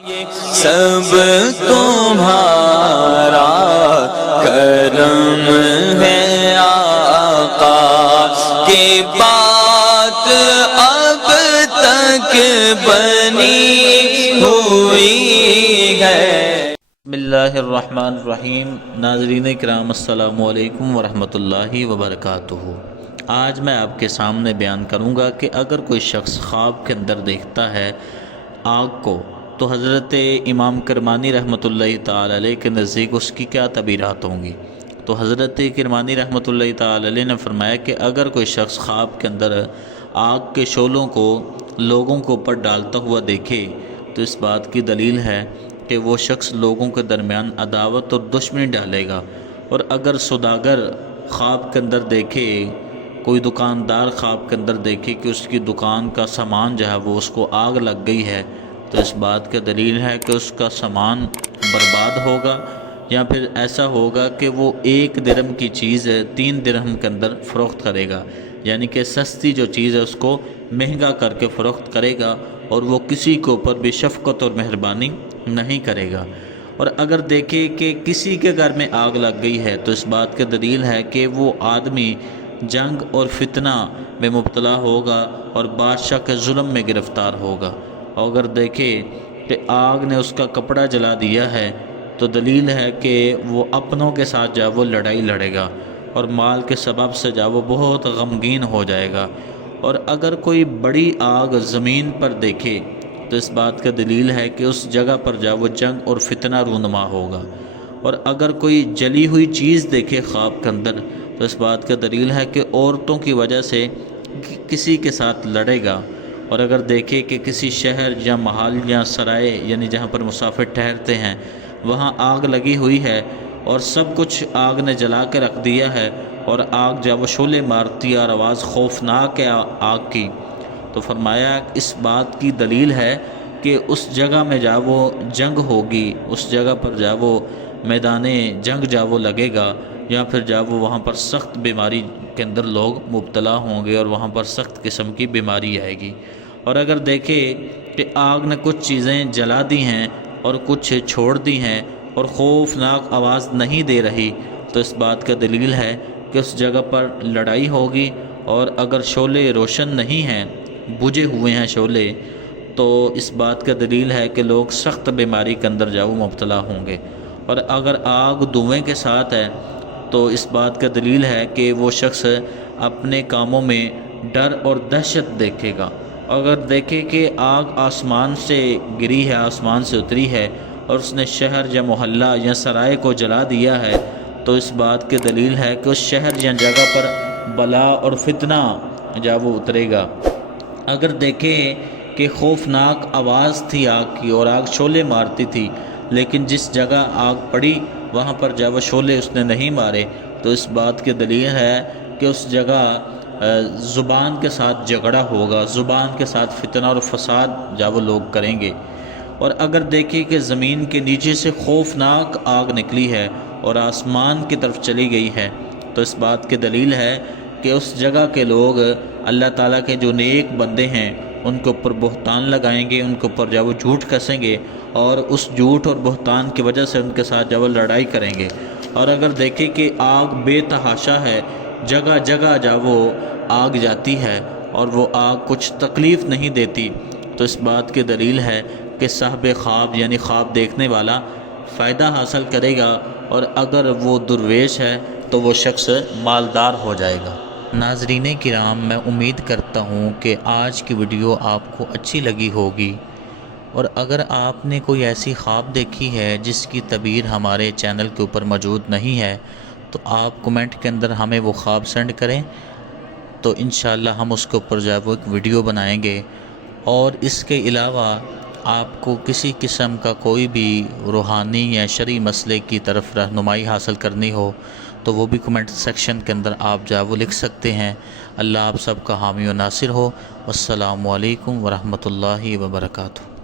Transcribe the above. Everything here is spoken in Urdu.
سب تمہارا کرم ہے آقا کی بات اب تک بنی ہوئی ہے۔ بسم اللہ الرحمن الرحیم۔ ناظرین کرام السلام علیکم ورحمۃ اللہ وبرکاتہ۔ آج میں آپ کے سامنے بیان کروں گا کہ اگر کوئی شخص خواب کے اندر دیکھتا ہے آگ کو تو حضرت امام کرمانی رحمۃ اللہ تعالی علیہ کے نزدیک اس کی کیا تعبیرات ہوں گی۔ تو حضرت کرمانی رحمۃ اللہ تعالی علیہ نے فرمایا کہ اگر کوئی شخص خواب کے اندر آگ کے شعلوں کو لوگوں کے اوپر ڈالتا ہوا دیکھے تو اس بات کی دلیل ہے کہ وہ شخص لوگوں کے درمیان عداوت اور دشمنی ڈالے گا۔ اور اگر سوداگر خواب کے اندر دیکھے، کوئی دکاندار خواب کے اندر دیکھے کہ اس کی دکان کا سامان جو ہے وہ اس کو آگ لگ گئی ہے تو اس بات کی دلیل ہے کہ اس کا سامان برباد ہوگا، یا پھر ایسا ہوگا کہ وہ 1 درہم کی چیز 3 درہم کے اندر فروخت کرے گا، یعنی کہ سستی جو چیز ہے اس کو مہنگا کر کے فروخت کرے گا اور وہ کسی کے اوپر بھی شفقت اور مہربانی نہیں کرے گا۔ اور اگر دیکھے کہ کسی کے گھر میں آگ لگ گئی ہے تو اس بات کی دلیل ہے کہ وہ آدمی جنگ اور فتنہ میں مبتلا ہوگا اور بادشاہ کے ظلم میں گرفتار ہوگا۔ اور اگر دیکھے کہ آگ نے اس کا کپڑا جلا دیا ہے تو دلیل ہے کہ وہ اپنوں کے ساتھ جا وہ لڑائی لڑے گا اور مال کے سبب سے جا وہ بہت غمگین ہو جائے گا۔ اور اگر کوئی بڑی آگ زمین پر دیکھے تو اس بات کا دلیل ہے کہ اس جگہ پر جا وہ جنگ اور فتنہ رونما ہوگا۔ اور اگر کوئی جلی ہوئی چیز دیکھے خواب کے اندر تو اس بات کا دلیل ہے کہ عورتوں کی وجہ سے کسی کے ساتھ لڑے گا۔ اور اگر دیکھے کہ کسی شہر یا محل یا سرائے یعنی جہاں پر مسافر ٹھہرتے ہیں وہاں آگ لگی ہوئی ہے اور سب کچھ آگ نے جلا کے رکھ دیا ہے اور آگ جب وہ شعلے مارتی ہے اور آواز خوفناک ہے آگ کی، تو فرمایا اس بات کی دلیل ہے کہ اس جگہ میں جا وہ جنگ ہوگی، اس جگہ پر جا وہ میدان جنگ جا وہ لگے گا، یا پھر جا وہ وہاں پر سخت بیماری کے اندر لوگ مبتلا ہوں گے اور وہاں پر سخت قسم کی بیماری آئے گی۔ اور اگر دیکھے کہ آگ نے کچھ چیزیں جلا دی ہیں اور کچھ چھوڑ دی ہیں اور خوفناک آواز نہیں دے رہی تو اس بات کا دلیل ہے کہ اس جگہ پر لڑائی ہوگی۔ اور اگر شعلے روشن نہیں ہیں، بجھے ہوئے ہیں شعلے، تو اس بات کا دلیل ہے کہ لوگ سخت بیماری کے اندر جاؤ مبتلا ہوں گے۔ اور اگر آگ دھوئیں کے ساتھ ہے تو اس بات کا دلیل ہے کہ وہ شخص اپنے کاموں میں ڈر اور دہشت دیکھے گا۔ اگر دیکھے کہ آگ آسمان سے گری ہے، آسمان سے اتری ہے اور اس نے شہر یا محلہ یا سرائے کو جلا دیا ہے تو اس بات کی دلیل ہے کہ اس شہر یا جگہ پر بلا اور فتنہ جا وہ اترے گا۔ اگر دیکھے کہ خوفناک آواز تھی آگ کی اور آگ شعلے مارتی تھی، لیکن جس جگہ آگ پڑی وہاں پر جا وہ شعلے اس نے نہیں مارے تو اس بات کی دلیل ہے کہ اس جگہ زبان کے ساتھ جھگڑا ہوگا، زبان کے ساتھ فتنہ اور فساد جا وہ لوگ کریں گے۔ اور اگر دیکھیں کہ زمین کے نیچے سے خوفناک آگ نکلی ہے اور آسمان کی طرف چلی گئی ہے تو اس بات کی دلیل ہے کہ اس جگہ کے لوگ اللہ تعالیٰ کے جو نیک بندے ہیں ان کے اوپر بہتان لگائیں گے، ان کے اوپر جا وہ جھوٹ کسیں گے اور اس جھوٹ اور بہتان کی وجہ سے ان کے ساتھ جا وہ لڑائی کریں گے۔ اور اگر دیکھیں کہ آگ بے تحاشا ہے، جگہ جگہ جا وہ آگ جاتی ہے اور وہ آگ کچھ تکلیف نہیں دیتی تو اس بات کی دلیل ہے کہ صاحب خواب یعنی خواب دیکھنے والا فائدہ حاصل کرے گا، اور اگر وہ درویش ہے تو وہ شخص مالدار ہو جائے گا۔ ناظرین کرام، میں امید کرتا ہوں کہ آج کی ویڈیو آپ کو اچھی لگی ہوگی، اور اگر آپ نے کوئی ایسی خواب دیکھی ہے جس کی تعبیر ہمارے چینل کے اوپر موجود نہیں ہے تو آپ کمنٹ کے اندر ہمیں وہ خواب سینڈ کریں، تو انشاءاللہ ہم اس کے اوپر جو ہے وہ ایک ویڈیو بنائیں گے۔ اور اس کے علاوہ آپ کو کسی قسم کا کوئی بھی روحانی یا شرعی مسئلے کی طرف رہنمائی حاصل کرنی ہو تو وہ بھی کمنٹ سیکشن کے اندر آپ جو ہے وہ لکھ سکتے ہیں۔ اللہ آپ سب کا حامی و ناصر ہو۔ والسلام علیکم ورحمۃ اللہ وبرکاتہ۔